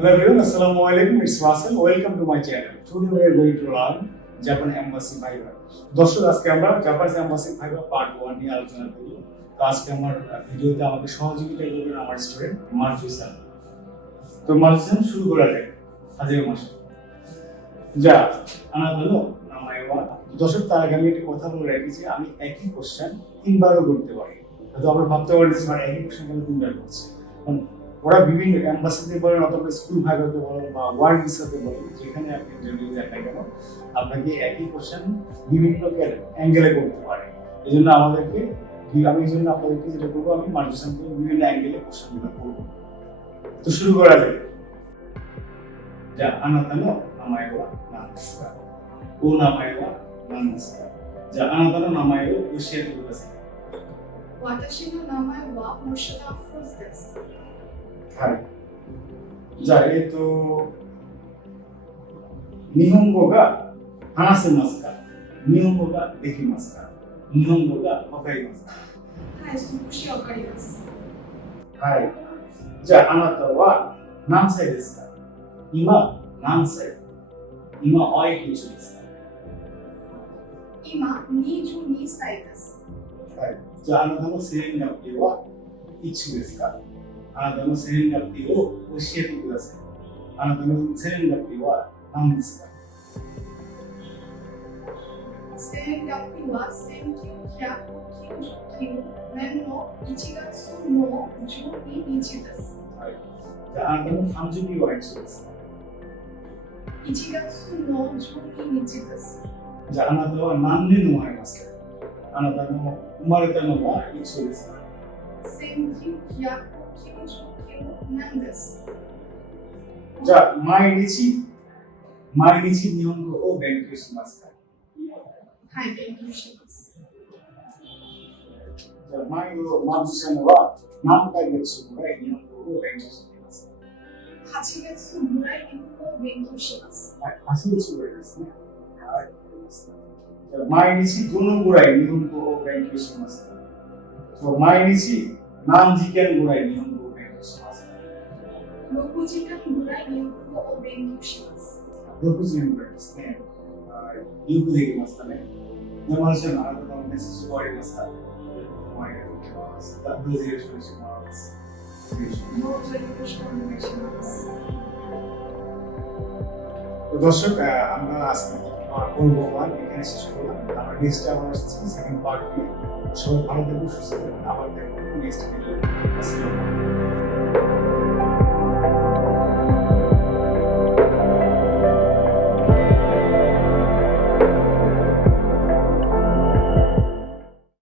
Hello everyone, Assalamu alaikum. It's Russell. Welcome to my channel. Today we are going to learn Japan Embassy Viber. দর্শক আজকে আমরা Japan embassy viva part one নিয়ে আলোচনা করব তো আজকে আমার ভিডিওতে আমাকে সহযোগিতা করবেন আমার স্টুডেন্ট মার্জুসান তো মার্জুসান শুরু করা যাক হাজির মাস যা আনা ওয়া দর্শক তার আগে আমি একটা কথা বলে রেখেছি আমি একই কোশ্চেন তিনবারও করতে পারি হয়তো আমরা ভাবতে পারি যে একই কোশ্চেন কেন তিনবার করছে ওরা বিভিন্ন অ্যাম্বাসিতে বলেন অথবা স্কুল ভাইভাতে বলেন বা ওয়ার্ল্ড ভিসাতে বলেন, যেখানে আপনি ইন্টারভিউ দেখা না কেন, আপনাকে একই কোশ্চেন বিভিন্ন অ্যাঙ্গেলে করতে পারে। এই জন্য আমাদেরকে, আমি এই জন্য আপনাদেরকে যেটা করব, আমি মানুষের সাথে বিভিন্ন অ্যাঙ্গেলে কোশ্চেনগুলো করব। তো শুরু করা যায় যা, আনাতানো, নামায়ওয়া নানসা ও নামায়ওয়া নানসা যা, আনাতানো নামায়ও ওশিয়া দিবাসা ওয়াটাশিনো মুর্শিদা আফরোজ দেশ はい。じゃあ、えっ、と、日本語が話せますか？日本語ができますか？日本語がわかりますか？はい、少しわかります。はい。じゃあ、あなたは何歳ですか？今、何歳？今、おいくつです今、22歳です。かはい。じゃあ、あなたの生年月日はいつですか？あなたの生年月日を教えてください。あなたの生年月日は何ですか生年月日は1999年の1月の12日です。はい。じゃあ、あなたの誕生日はいつですか1月の12日です。じゃあ、あなたは何年生まれますかあなたの生まれたのはいつですか1999年です。じゃあ、毎日、毎日日本語を勉強しますかはい、勉強します。じゃあ、毎度、マジシャンは何ヶ月ぐらい日本語を勉強していますか8月ぐらい日本語を勉強します。はい、8月ぐらいですね。はい。じゃあ、毎日どのぐらい日本語を勉強しますか તો માયનીસી નામજીકન ગુરાય નિયમ કો બેંકિશિમાસ લોકોજીકન ગુરાય નિયમ કો બેંકિશિમાસ લોકોજીકન પ્રેક્ટિસ ને યુક દેગે મસ્તને નમર્શન આરાધના મેસેજ કોરી મસ્તા માય તબ્બુજીર શિમાસ দর্শক আমরা আজকে পর্ব ওয়ান এখানে শেষ করলাম আমরা নেক্সট আবার সেকেন্ড পার্ট নিয়ে সবাই ভালো থাকবেন সুস্থ থাকবেন। আবার দেখব নেক্সট